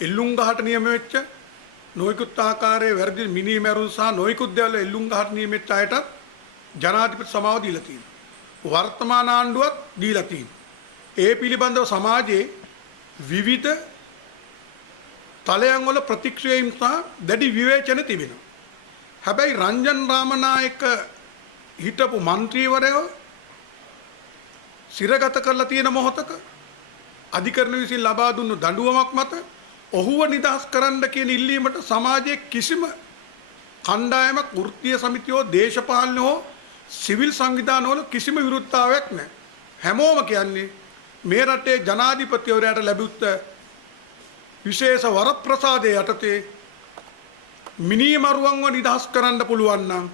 එල්ලුම් ගහට නියම වෙච්ච නොයෙකුත් ආකාරයේ වැරදි මිනිමරුන් සහ නොයෙකුත් දේවල් එල්ලුම් ගහට නියම වෙච්ච අයට ජනාධිපති සමාව දීලා තියෙනවා. වර්තමාන ආණ්ඩුවත් දීලා තියෙනවා. ඒ පිළිබඳව සමාජයේ විවිධ තලයන් වල ප්‍රතික්‍රියාවීම් සහ දැඩි විවේචන තිබෙනවා. හැබැයි රංජන් රාමනායක හිටපු മന്ത്രിවරයෝ සිරගත කරලා තියෙන මොහොතක අධිකරණ විසින් ලබා දුන්නු දඬුවමක් මත ඔහුව නිදහස් කරන්න කියන ඉල්ලීමට සමාජයේ කිසිම කණ්ඩායමක් වෘත්තීය සමිතියෝ දේශපාලන හෝ සිවිල් සංවිධානවල කිසිම විරුද්ධතාවයක් නැහැ. හැමෝම කියන්නේ මේ රටේ ජනාධිපතිවරයාට ලැබුත් විශේෂ වරප්‍රසාදයේ යටතේ මිනිමරුවන්ව නිදහස් කරන්න පුළුවන් නම්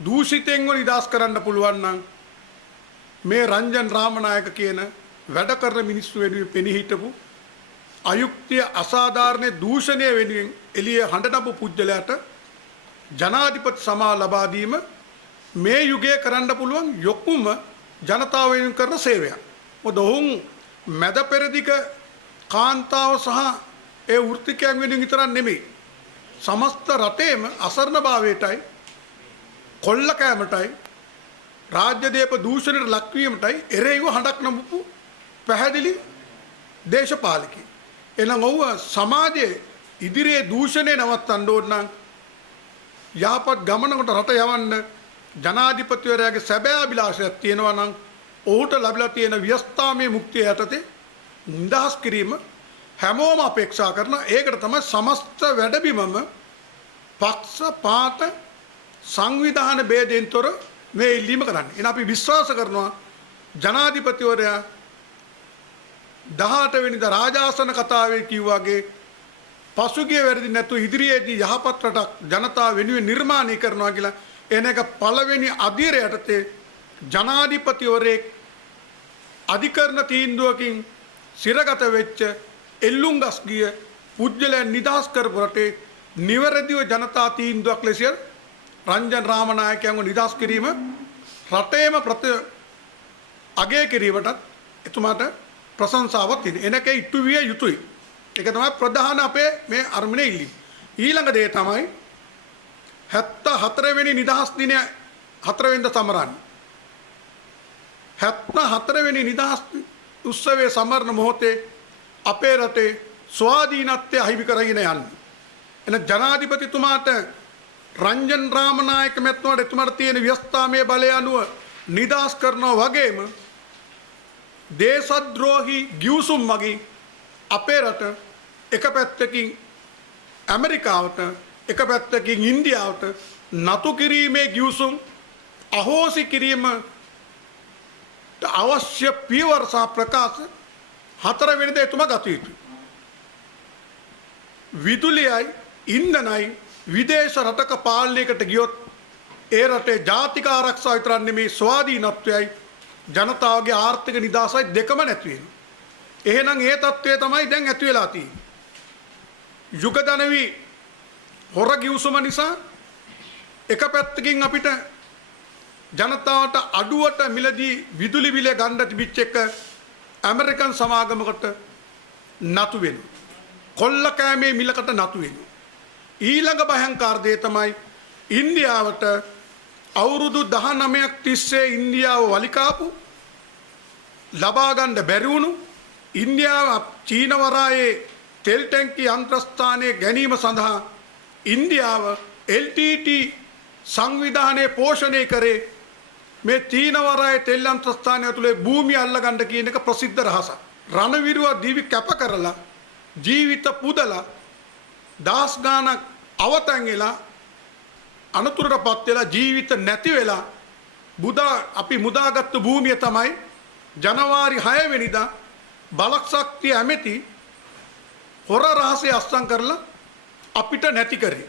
දූෂිතෙන්ව නිදහස් කරන්න පුළුවන් නම් මේ රංජන් රාමනායක කියන වැඩ කරන මිනිස්සු වෙනුවෙන් පෙනී හිටපු අයුක්තිය අසාධාරණ දූෂණය වෙනුවෙන් එළිය හඬනපු පුජ්‍යලයට ජනාධිපති සමා ලබා දීම මේ යුගයේ කරන්න පුළුවන් යොකුම ජනතාව වෙනුවෙන් කරන සේවයක්. මොකද ඔවුන් මැද පෙරදිග කාන්තාව සහ ඒ වෘත්තිකයන් වෙනුවෙන් විතරක් නෙමෙයි සමස්ත රටේම අසරණභාවයටයි කොල්ල කෑමටයි රාජ්‍ය දීප දූෂණයට ලක්වීමටයි එරෙහිව හඬක් නමුපු පැහැදිලි දේශපාලකයෙක්. එනම් ඔව්ව සමාජයේ ඉදිරියේ දූෂණය නවත්තන්න ඕන නම් යහපත් ගමනකට රට යවන්න ජනාධිපතිවරයාගේ සැබෑ අභිලාෂයක් තියෙනවා නම් ඔහුට ලැබිලා තියෙන ව්‍යස්ථාමය මුක්තිය යටතේ නිදහස් කිරීම හැමෝම අපේක්ෂා කරන. ඒකට තමයි සමස්ත වැඩබිමම පක්ෂ පාත සංවිධාන ભેදයෙන් තොර මේ ඉල්ලීම කරන්නේ. එන අපි විශ්වාස කරනවා ජනාධිපතිවරයා 18 වෙනිදා රාජාසන කතාවේ කිව්වාගේ පසුගිය වැරදි නැතුව ඉදිරියේදී යහපත් රටක් ජනතාව වෙනුවෙන් නිර්මාණය කරනවා කියලා එන එක පළවෙනි අධීරය යටතේ ජනාධිපතිවරයෙක් අධිකරණ තීන්දුවකින් සිරගත වෙච්ච එල්ලුම්ගස් ගිය පුජ්‍යලයන් නිදහස් කරපු රටේ නිවැරදිව ජනතා තීන්දුවක් ලෙස රංජන් රාමනායකයන්ව නිදහස් කිරීම රටේම අගය කිරීමටත් එතුමාට ප්‍රශංසාවක් තියෙන. එනකේ ඉටු විය යුතුයි. ඒක තමයි ප්‍රධාන අපේ මේ අරමුණේ ඉල්ලීම. ඊළඟ දේ තමයි 74 වෙනි නිදහස් දිනය 4 වෙනිදා සමරන්නේ. 74 වෙනි නිදහස් උත්සවයේ සමරන මොහොතේ අපේ රටේ ස්වාධීනත්වය අහිමි කරගෙන යන්නේ. එන ජනාධිපතිතුමාට රංජන් රාමනායක මැතිතුමාට එතුමාට තියෙන ව්‍යස්ථාමය බලය අනුව නිදහස් කරනවා වගේම දේශද්‍රෝහී ගිවිසුම් මගින් අපේ රට එක පැත්තකින් ඇමරිකාවට එක පැත්තකින් ඉන්දියාවට නතු කිරීමේ ගිවිසුම් අහෝසි කිරීමට අවශ්‍ය පියවර සහ ප්‍රකාශ 4 වෙනිදා එතුමා ගත යුතුයි. විදුලියයි ඉන්ධනයි විදේශ රටක පාලනයකට ගියොත් ඒ රටේ ජාතික ආරක්ෂාව විතරක් නෙමේ ස්වාධීනත්වයයි ජනතාවගේ ආර්ථික නිදහසයි දෙකම නැති වෙනවා. එහෙනම් ඒ තත්ත්වය තමයි දැන් ඇති වෙලා තියෙන්නේ. යුග දනවි හොර ගිවිසුම නිසා එක පැත්තකින් අපිට ජනතාවට අඩුවට මිලදී විදුලි බිල ගන්න තිබිච්ච එක ඇමරිකන් සමාගමකට නතු වෙනවා. කොල්ල කෑමේ මිලකට නතු වෙනවා. ඊළඟ භයංකාර දේ තමයි ඉන්දියාවට අවුරුදු 19ක් තිස්සේ ඉන්දියාව වලිකාපු ලබා ගන්න බැරි වුණු ඉන්දියාව චීන වරායේ තෙල් ටැංකි යන්ත්‍රස්ථානයේ ගැනීම සඳහා ඉන්දියාව LTT සංවිධානයේ පෝෂණය කරේ මේ චීන වරායේ තෙල් යන්ත්‍රස්ථානය ඇතුලේ භූමිය අල්ලගන්න කියන එක ප්‍රසිද්ධ රහසක්. රණවිරුව දිවි කැප කරලා ජීවිත පුදලා දහස් ගාණක් අවතන් වෙලා අනතුරටපත් වෙලා ජීවිත නැති වෙලා අපි මුදාගත්තු භූමිය තමයි ජනවාරි 6 වෙනිදා බලක් ශක්තිය ඇමෙති හොර රහසය අස්සම් කරලා අපිට නැති කරේ.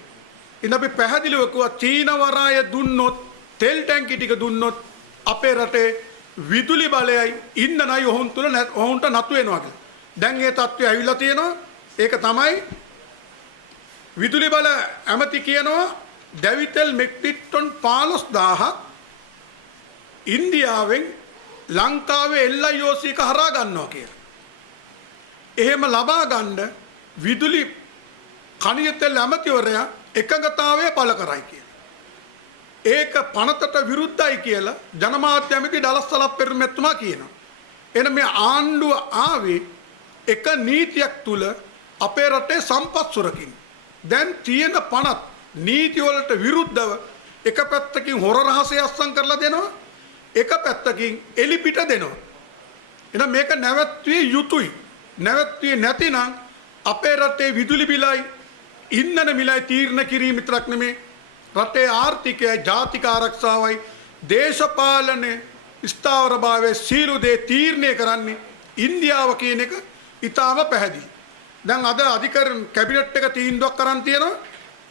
ඉතින් අපි පැහැදිලිව කිව්වා චීන වරාය දුන්නොත් තෙල් ටැංකි ටික දුන්නොත් අපේ රටේ විදුලි බලයයි ඉන්ධනයි ඔවුන්ට නතු වෙනවා කියලා. දැන් ඒ තත්ත්වය ඇවිල්ලා තියෙනවා. ඒක තමයි විදුලි බල ඇමති කියනවා දැවිතෙල් මෙට්‍රික් ටන් 15000ක් ඉන්දියාවෙන් ලංකාවේ LIOC එක හරහා ගන්නවා කියලා. එහෙම ලබා ගන්න විදුලි කණිය තෙල් ඇමතිවරයා එකඟතාවය පළ කරයි කියලා. ඒක පනතට විරුද්ධයි කියලා ජනමාධ්‍ය ඇමති ඩලස්සලප් පෙරමැතිතුමා කියනවා. එහෙනම් මේ ආණ්ඩුව ආවේ එක නීතියක් තුල අපේ රටේ සම්පත් සුරකින්න. දැන් තියෙන පනත් නීති වලට විරුද්ධව එක පැත්තකින් හොර රහසය අස්සම් කරලා දෙනවා, එක පැත්තකින් එලිපිට දෙනවා. එහෙනම් මේක නැවැත්විය යුතුයි. නැවැත්විය නැතිනම් අපේ රටේ විදුලි බිලයි ඉන්ධන මිලයි තීරණ කිරීම විතරක් නෙමේ රටේ ආර්ථිකයයි ජාතික ආරක්ෂාවයි දේශපාලනයේ ස්ථාවරභාවයේ සීළු දේ තීරණය කරන්නේ ඉන්දියාව කියන එක ඉතාම පැහැදිලි. දැන් අද අධිකරණ කැබිනට් එක තීන්දුවක් කරන් තියෙනවා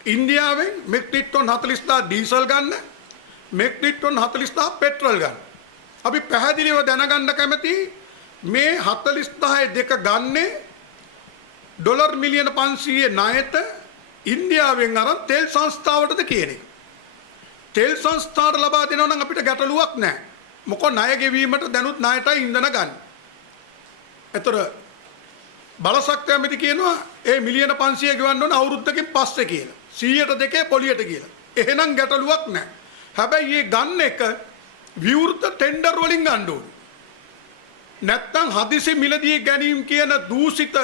ඉන්දියාවෙන් මෙට්‍රික් ටොන් 40000 ඩීසල් ගන්න, මෙට්‍රික් ටොන් 40000 පෙට්‍රල් ගන්න. අපි පැහැදිලිව දැනගන්න කැමති මේ 40000 දෙක ගන්නේ ඩොලර් මිලියන 500 ණයට ඉන්දියාවෙන් අරන් තෙල් සංස්ථාවටද කියන එක. තෙල් සංස්ථාවට ලබා දෙනවා නම් අපිට ගැටලුවක් නැහැ. මොකද ණය ගෙවීමට දැනුත් ණයටයි ඉන්ධන ගන්න. ඒතර බලශක්තිය ඇමති කියනවා ඒ මිලියන 500 ගෙවන්න ඕන අවුරුද්දකින් පස්සේ කියලා. 100ට 2 පොලියට කියලා. එහෙනම් ගැටලුවක් නැහැ. හැබැයි මේ ගන්න එක විවෘත ටෙන්ඩර් වලින් ගන්න ඕනේ. නැත්තම් හදිසි මිලදී ගැනීම කියන දූෂිත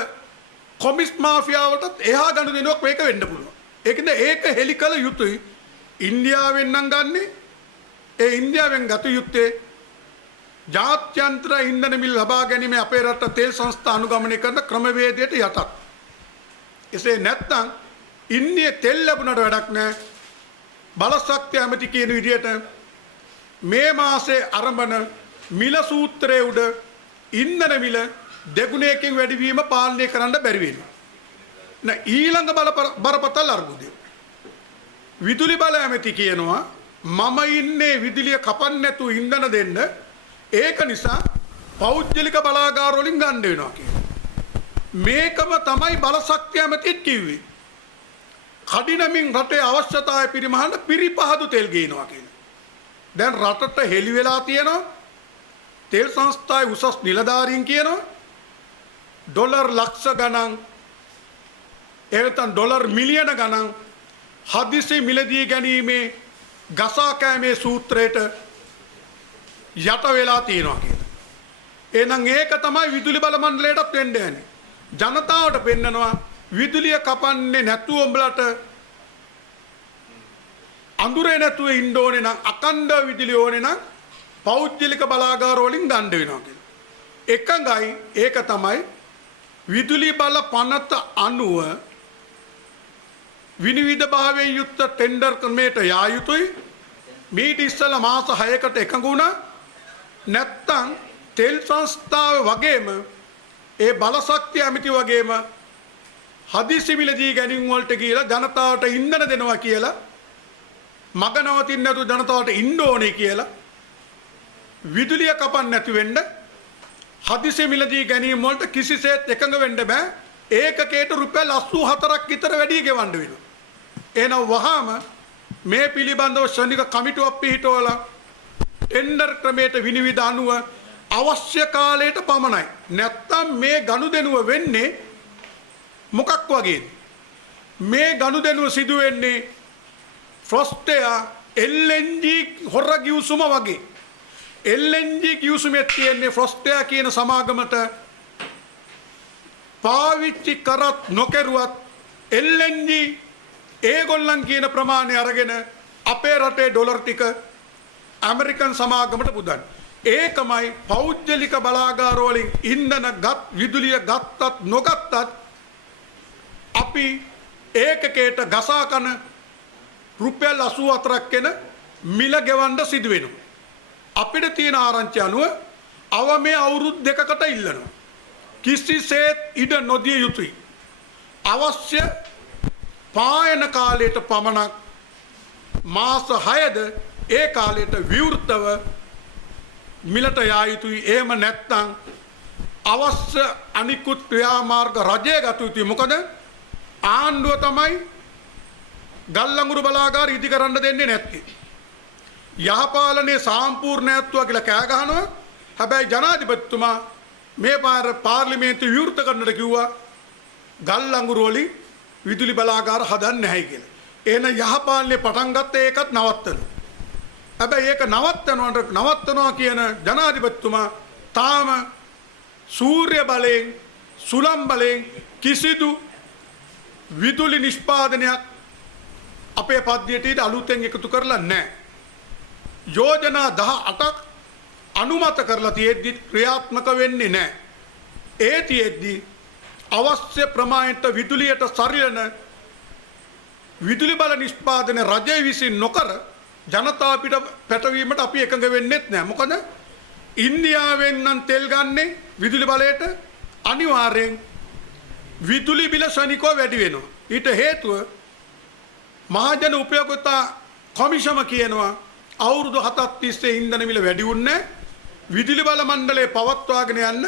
කොමිස් මාෆියාවටත් එහා ගනුදෙනුවක් මේක වෙන්න පුළුවන්. ඒකද ඒක හෙලි කළ යුතුයි. ඉන්දියාවෙන් නම් ගන්නේ ඒ ඉන්දියාවෙන් ගත යුත්තේ ජාත්‍යන්තර ඉන්ධන මිල ලබා ගැනීම අපේ රට තෙල් සංස්ථා අනුගමනය කරන ක්‍රමවේදයට යටත්. එසේ නැත්නම් ඉන්දිය තෙල් ලැබුණට වැඩක් නැහැ. බලශක්තිය ඇමති කියන විදිහට මේ මාසේ ආරම්භන මිල සූත්‍රයේ උඩ ඉන්ධන මිල දෙගුණයකින් වැඩිවීම පාලනය කරන්න බැරි වෙනවා. ඊළඟ බරපතල අර්බුදය. විදුලි බල ඇමති කියනවා මම ඉන්නේ විදුලිය කපන්න නැතුව ඉන්ධන දෙන්න. ඒක නිසා පෞද්ගලික බලාගාර වලින් ගන්න වෙනවා කියලා. මේකම තමයි බලශක්තිය ඇමතිත් කිව්වේ. කඩිනමින් රටේ අවශ්‍යතාවය පිරිමහන්න පිරිපහදු තෙල් ගේනවා කියලා. දැන් රටට හෙළි වෙලා තියෙනවා තෙල් සංස්ථාවේ උසස් නිලධාරීන් කියනවා ඩොලර් ලක්ෂ ගණන් එවතන් ඩොලර් මිලියන ගණන් හදිසි මිලදී ගැනීමේ ගසා කෑමේ සූත්‍රයට යට වෙලා තියෙනවා කියලා. එහෙනම් ඒක තමයි විදුලි බල මණ්ඩලයටත් වෙන්න යන්නේ. ජනතාවට පෙන්නනවා විදුලිය කපන්නේ නැතුව උඹලට අඳුරේ නැතුව ඉන්න ඕනේ නම් අකණ්ඩ විදුලිය ඕනේ නම් පෞද්ගලික බලාගාර වලින් ගන්න වෙනවා කියලා. එකඟයි ඒක තමයි විදුලි බල පනත අනුව විනිවිද භාවයෙන් යුක්ත ටෙන්ඩර් ක්‍රමයට යා යුතුයි. මීට ඉස්සෙල්ලා මාස 6කට එකඟ වුණා. නැත්තම් තෙල් සංස්ථාව වගේම ඒ බලශක්තිය ඇමති වගේම හදිසි මිලදී ගැනීම වලට කියලා ජනතාවට ඉන්ධන දෙනවා කියලා මග නවතින්න නැතුව ජනතාවට ඉන්න ඕනේ කියලා විදුලිය කපන්න නැති වෙන්න හදිසි මිලදී ගැනීම වලට කිසිසේත් එකඟ වෙන්න බෑ. ඒකකයට රුපියල් 84ක් විතර වැඩි ගෙවන්න වෙනවා. එහෙනම් වහාම මේ පිළිබඳව ශනික කමිටුවක් පිහිටවලා ටෙන්ඩර් ක්‍රමයට විනිවිද අනුව අවශ්‍ය කාලයට පමණයි. නැත්තම් මේ ගනුදෙනුව වෙන්නේ මොකක් වගේද? මේ ගනුදෙනුව සිදු වෙන්නේ ෆ්‍රොස්ටයා LNG හොර ගිවිසුම වගේ. LNG ගිවිසුමේ තියෙන්නේ ෆ්‍රොස්ටයා කියන සමාගමට පාවිච්චි කරත් නොකරුවත් LNG ඒගොල්ලන් කියන ප්‍රමාණය අරගෙන අපේ රටේ ඩොලර් ටික ඇමරිකන් සමාගමට පුදන්න. ඒකමයි පෞද්ගලික බලාගාර වලින් ඉන්ධන ගත් විදුලිය ගත්තත් නොගත්තත් අපි ඒකකයට ගසා කන රුපියල් 84ක් වෙන මිල ගෙවන්න සිදු වෙනවා. අපිට තියෙන ආරංචි අනුව අවමේ අවුරුදු දෙකකට ඉල්ලනවා. කිසිසේත් ඉඩ නොදිය යුතුයි. අවශ්‍ය පායන කාලයට පමණක් මාස 6ද ඒ කාලයට විවෘතව මිලට යා යුතුයි. එහෙම නැත්නම් අවශ්‍ය අනිකුත් ක්‍රියාමාර්ග රජය ගත යුතුයි. මොකද ආණ්ඩුව තමයි ගල්ලංගුරු බලාගාර ඉදි කරන්න දෙන්නේ නැත්තේ. යහපාලනයේ සාම්පූර්ණත්වය කියලා කෑ ගහනවා. හැබැයි ජනාධිපතිතුමා මේ පාර්ලිමේන්තුව විවෘත කරන්නට කිව්වා. ගල් අඟුරු වලින් විදුලි බලාගාර හදන්නේ නැහැ කියලා. එන යහපාලනේ පටන් ගත්තේ ඒකත් නවත්තනවා. හැබැයි ඒක නවත්තනවා කියන ජනාධිපතිතුමා තාම සූර්ය බලයෙන් සුළං බලයෙන් කිසිදු විදුලි නිෂ්පාදනයක් අපේ පද්ධතියට අලුතෙන් එකතු කරලා නැහැ. යෝජනා 18ක් අනුමත කරලා තියෙද්දි ක්‍රියාත්මක වෙන්නේ නැහැ. ඒ තියෙද්දි අවශ්‍ය ප්‍රමාණයට විදුලියට සරිලන විදුලි බල නිෂ්පාදන රජය විසින් නොකර ජනතාව පිට පැටවීමට අපි එකඟ වෙන්නේත් නැහැ. මොකද ඉන්දියාවෙන් නම් තෙල් ගන්නේ විදුලි බලයට අනිවාර්යෙන් විදුලි බිල ශනිකව වැඩි වෙනවා. ඊට හේතුව මහජන උපයෝගතා කොමිෂම කියනවා අවුරුදු 7ක් තිස්සේ ඉන්ධන මිල වැඩි වුණේ විදුලි බල මණ්ඩලය පවත්වාගෙන යන්න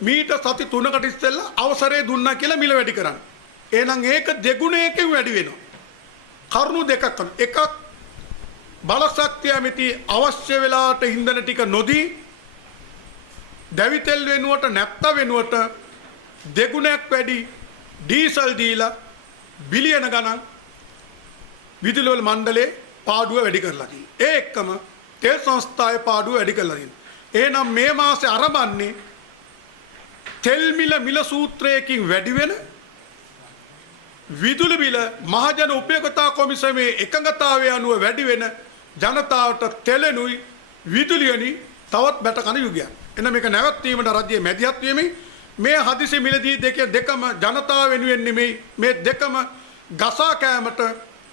මීට සති 3කට ඉස්සෙල්ලා අවසරය දුන්නා කියලා මිල වැඩි කරන්න. එහෙනම් ඒක දෙගුණයකින් වැඩි වෙනවා. කරුණු දෙකක් කරනවා. එකක් බල ශක්තිය ඇමති අවශ්‍ය වෙලාවට ඉන්ධන ටික නොදී දැවිතෙල් වෙනුවට නැප්ත වෙනුවට දෙගුණයක් වැඩි ඩීසල් දීලා බිලියන ගණන් විදුලි බල මණ්ඩලයේ පාඩුව වැඩි කරලා තියෙනවා. ඒ එක්කම තෙල් සංස්ථාවේ පාඩුව වැඩි කරලා තියෙනවා. එහෙනම් මේ මාසේ ආරම්භන්නේ තෙල් මිල සූත්‍රයකින් වැඩි වෙන විදුලි බිල මහජන උපයෝගතා කොමිසමේ එකඟතාවය අනුව වැඩි වෙන ජනතාවට තෙලෙනුයි විදුලියනි තවත් බැට කන යුගයක්. එන්න මේක නැවැත්වීමට රජයේ මැදිහත් වීමෙන් මේ හදිසි මිලදී දෙකම ජනතාව වෙනුවෙන් නෙමෙයි මේ දෙකම ගසා කෑමට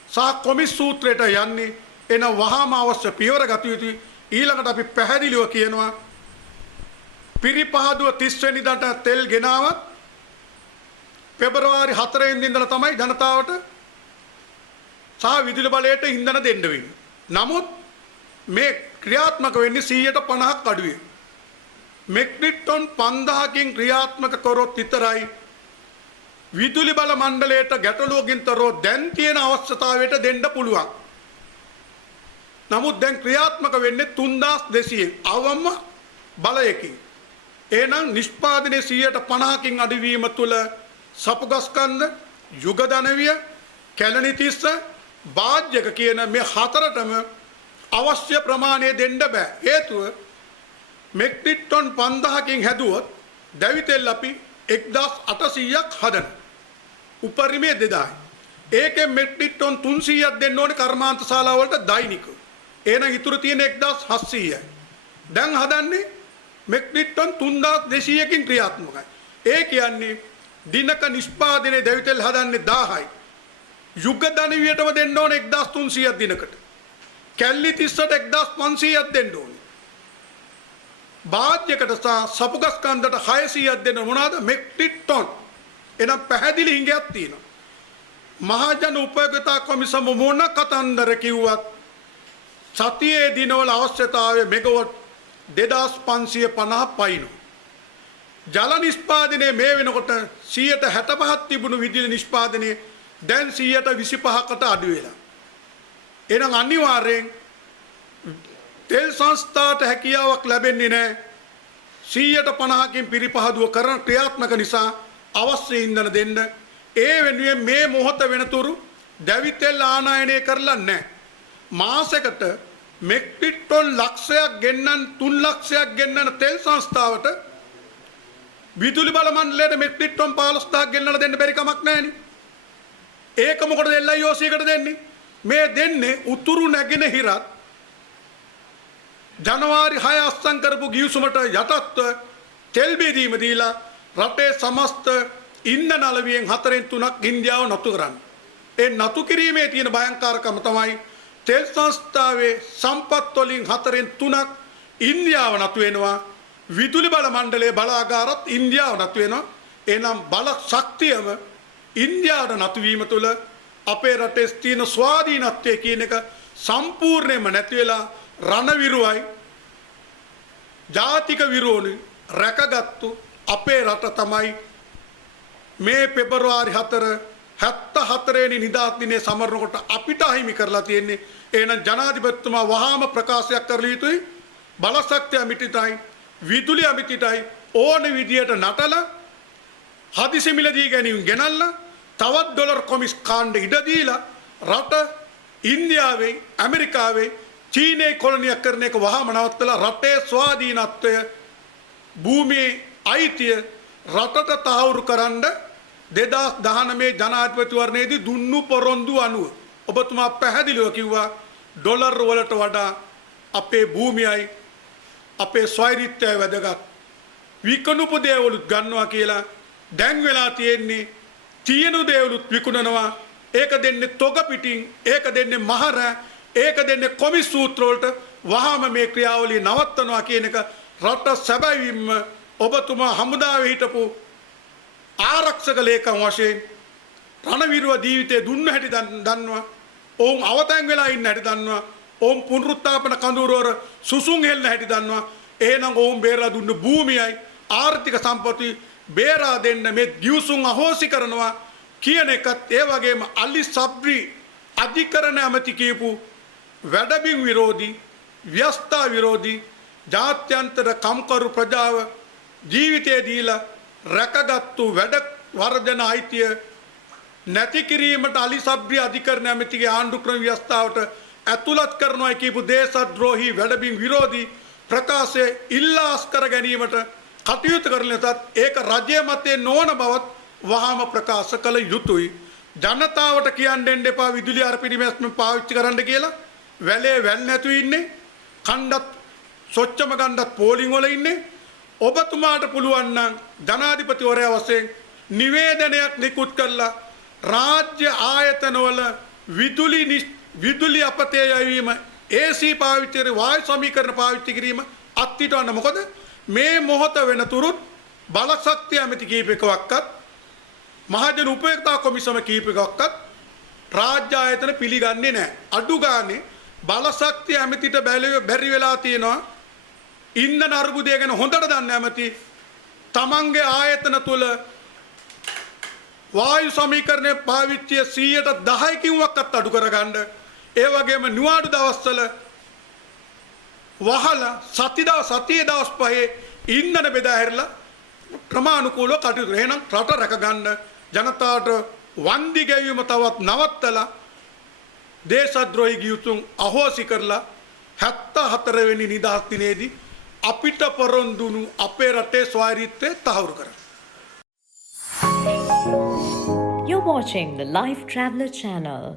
සහ කොමිස් සූත්‍රයට යන්නේ. එන වහාම අවශ්‍ය පියවර ගත යුතුයි. ඊළඟට අපි පැහැදිලිව කියනවා පිරිපහදුව 30 වෙනිදාට තෙල් ගෙනාවත් පෙබරවාරි 4 වෙනිදා ඉඳලා තමයි ජනතාවට සහ විදුලි බලයට ඉන්ධන දෙන්න වෙන්නේ. නමුත් මේ ක්‍රියාත්මක වෙන්නේ 150ක් අඩුවේ. මෙට්‍රික් ටන් 5000කින් ක්‍රියාත්මක කරොත් විතරයි විදුලි බල මණ්ඩලයට ගැටලුවකින් තොරව දැන් තියෙන අවශ්‍යතාවයට දෙන්න පුළුවන්. නමුත් දැන් ක්‍රියාත්මක වෙන්නේ 3200 අවම බලයකින්. එහෙනම් නිෂ්පාදනයේ 150කින් අඩුවීම තුළ සපුගස්කන්ධ යුග ධනවිය කැලණිතිස්ස වාජ්‍යක කියන මේ හතරටම අවශ්‍ය ප්‍රමාණය දෙන්න බෑ. හේතුව මෙට්‍රික් ටන් 5000කින් හැදුවොත් දැවිතෙල් අපි 1800ක් හදන උපරිමයේ 2000යි. ඒකෙන් මෙට්‍රික් ටන් 300ක් දෙන්න ඕනේ කර්මාන්ත ශාලා වලට දෛනිකව. එහෙනම් ඉතුරු තියෙන 1700යි. දැන් හදන්නේ මෙට්‍රික් ටන් 3200කින් ක්‍රියාත්මකයි. ඒ කියන්නේ දිනක නිෂ්පාදනයේ දැවිතෙල් හදන්නේ 1000යි. යුග ධනවියටම දෙන්න ඕනේ 1300ක් දිනකට. කැලණි තිස්සට 1500ක් දෙන්න ඕනේ. වාජ්‍යකට සහ සපුගස්කන්ධට 600ක් දෙන්න මොනවාද මෙට්‍රික් ටන්. එනම් පැහැදිලි හිඟයක් තියෙනවා. මහජන උපයෝගතා කොමිසම මොන කතන්දර කිව්වත් සතියේ දිනවල අවශ්‍යතාවය මෙගවොට් 2550 පයින්නවා. ජල නිෂ්පාදනයේ මේ වෙනකොට 65% තිබුණු විදුලි නිෂ්පාදනයේ දැන් 25%කට අඩු වෙලා. එහෙනම් අනිවාර්යෙන් තෙල් සංස්ථාවට හැකියාවක් ලැබෙන්නේ නැහැ. 150කින් පිරිපහදුව කරන ක්‍රියාත්මක නිසා අවශ්‍ය ඉන්ධන දෙන්න. ඒ වෙනුවෙන් මේ මොහොත වෙනතුරු දැවිතෙල් ආනයනය කරලා නැහැ. මාසයකට මෙට්‍රික් ටන් ලක්ෂයක් ගෙන්නන් 3 ලක්ෂයක් ගෙන්නන තෙල් සංස්ථාවට විදුලි බල මණ්ඩලයට මෙට්‍රික් ටන් 15000ක් ගෙන්නලා දෙන්න බැරි කමක් නැහැනේ. ඒක මොකටද LIOC එකට දෙන්නේ? මේ දෙන්නේ උතුරු නැගෙනහිරත් ජනවාරි 6 අස්සම් කරපු ගිවිසුමට යටත්ව තෙල් බෙදීම දීලා රටේ සමස්ත ඉන්ධන අලවියෙන් 4/3ක් ඉන්දියාව නතු කරන්නේ. ඒ නතු කිරීමේ තියෙන භයංකාරකම තමයි තෙල් සංස්ථාවේ සම්පත් වලින් 4/3ක් ඉන්දියාව නතු වෙනවා. විදුලි බල මණ්ඩලයේ බලාගාරත් ඉන්දියාව නතු වෙනවා. එනම් බල ශක්තියම ඉන්දියාවට නතු වීම තුළ අපේ රටේ තියෙන ස්වාධීනත්වය කියන එක සම්පූර්ණයෙන්ම නැති වෙලා රණවිරුවයි ජාතික විරෝණි රැකගත්තු අපේ රට තමයි මේ පෙබරවාරි 4 74 වෙනි නිදහස් දිනයේ සමරනකොට අපිට අහිමි කරලා තියෙන්නේ. එහෙනම් ජනාධිපතිතුමා වහාම ප්‍රකාශයක් කරලා යුතුයි. බලශක්තිය අමිතිටයි විදුලි අමිතිටයි ඕන විදියට නටලා හදිසි මිලදී ගැනීම ගෙනල්ලා තවත් ඩොලර් කොමිස් කාණ්ඩ ඉඩ දීලා රට ඉන්දියාවේ ඇමරිකාවේ චීනයේ කොලනියක් කරන එක වහාම නවත්තලා රටේ ස්වාධීනත්වය භූමියේ අයිතිය රටට තහවුරු කරන්න 2019 ජනාධිපතිවරණයේදී දුන්නු පොරොන්දු අනුව ඔබතුමා පැහැදිලිව කිව්වා ඩොලර් වලට වඩා අපේ භූමියයි අපේ ස්වෛරීත්වය වැදගත් විකුණුපු දේවලුත් ගන්නවා කියලා දැන් වෙලා තියෙන්නේ තියෙනු දේවලුත් විකුණනවා ඒක දෙන්නේ තොග පිටින් ඒක දෙන්නේ මහර ඒක දෙන්නේ කොමිස් සූත්‍ර වලට වහාම මේ ක්‍රියාවලිය නවත්තනවා කියන එක රට සැබවින්ම ඔබතුමා හමුදාවේ හිටපු ආරක්ෂක ලේකම් වශයෙන් රණවිරුව ජීවිතේ දුන්න හැටි දන්නවා ඔවුන් අවතැන් වෙලා ඉන්න හැටි දන්නවා ඔවුන් පුනරුත්ථාපන කඳවුරවල සුසුම් හෙල්ල හැටි දන්නවා එහෙනම් ඔවුන් බේරලා දුන්න භූමියයි ආර්ථික සම්පත්තිය බේරා දෙන්න මේ ගිවිසුම් අහෝසි කරනවා කියන එකත් ඒ වගේම අලි සබ්රි අධිකරණ ඇමති කියපු වැඩබිම් විරෝධී ව්‍යස්ථා විරෝධී ජාත්‍යන්තර කම්කරු ප්‍රජාව ජීවිතය දීලා රැකගත්තු වැඩ වර්ධන අයිතිය නැති කිරීමට අලි සබ්රි අධිකරණ ඇමතිගේ ආණ්ඩු ක්‍රම ව්‍යවස්ථාවට ඇතුළත් කරනවා කියපු දේශද්‍රෝහී වැඩබිම් විරෝධී ප්‍රකාශය ඉල්ලාස් කර ගැනීමට කටයුතු කරන ලෙසත් ඒක රජයේ මතයේ නොවන බවත් වහාම ප්‍රකාශ කළ යුතුයි ජනතාවට කියන්න දෙන්න එපා විදුලි අරපිරිමැස්ම පාවිච්චි කරන්න කියලා වැලේ වැල් නැතු ඉන්නේ කණ්ඩත් සොච්චම ගණ්ඩත් පෝලිං වල ඉන්නේ ඔබතුමාට පුළුවන් නම් ජනාධිපතිවරයා වශයෙන් නිවේදනයක් නිකුත් කරලා රාජ්‍ය ආයතනවල විදුලි අපතේ යවීම AC පාවිච්චි කර වායු සමීකරණ පාවිච්චි කිරීම අත්හිටවන්න මොකද මේ මොහොත වෙනතුරුත් බලශක්තිය ඇමති කීපයකවත් මහජන උපයෝගතා කොමිසම කීපයකවත් රාජ්‍ය ආයතන පිළිගන්නේ නැහැ අඩු ගානේ බලශක්තිය ඇමතිට බැරි වෙලා තියෙනවා ඉන්ධන අර්බුදය ගැන හොඳට දන්න ඇමති තමන්ගේ ආයතන තුල වායු සමීකරණයේ පාවිච්චිය 10%කින් වක්වත් අඩු කරගන්න ඒ වගේම නිවාඩු දවස්වල වහලා සතිය දවස් පහේ ඉන්ධන බෙදා හැරලා ක්‍රමානුකූලව කටයුතු එහෙනම් රට රැකගන්න ජනතාවට වන්දි ගැවීම තවත් නවත්තලා දේශද්‍රෝහී ගියුතුන් අහෝසි කරලා 74 වෙනි නිදහස් දිනේදී අපිට පොරොන්දුණු අපේ රටේ ස්වාධීනත්වය තහවුරු කරන්න. You're watching the Life Traveler channel.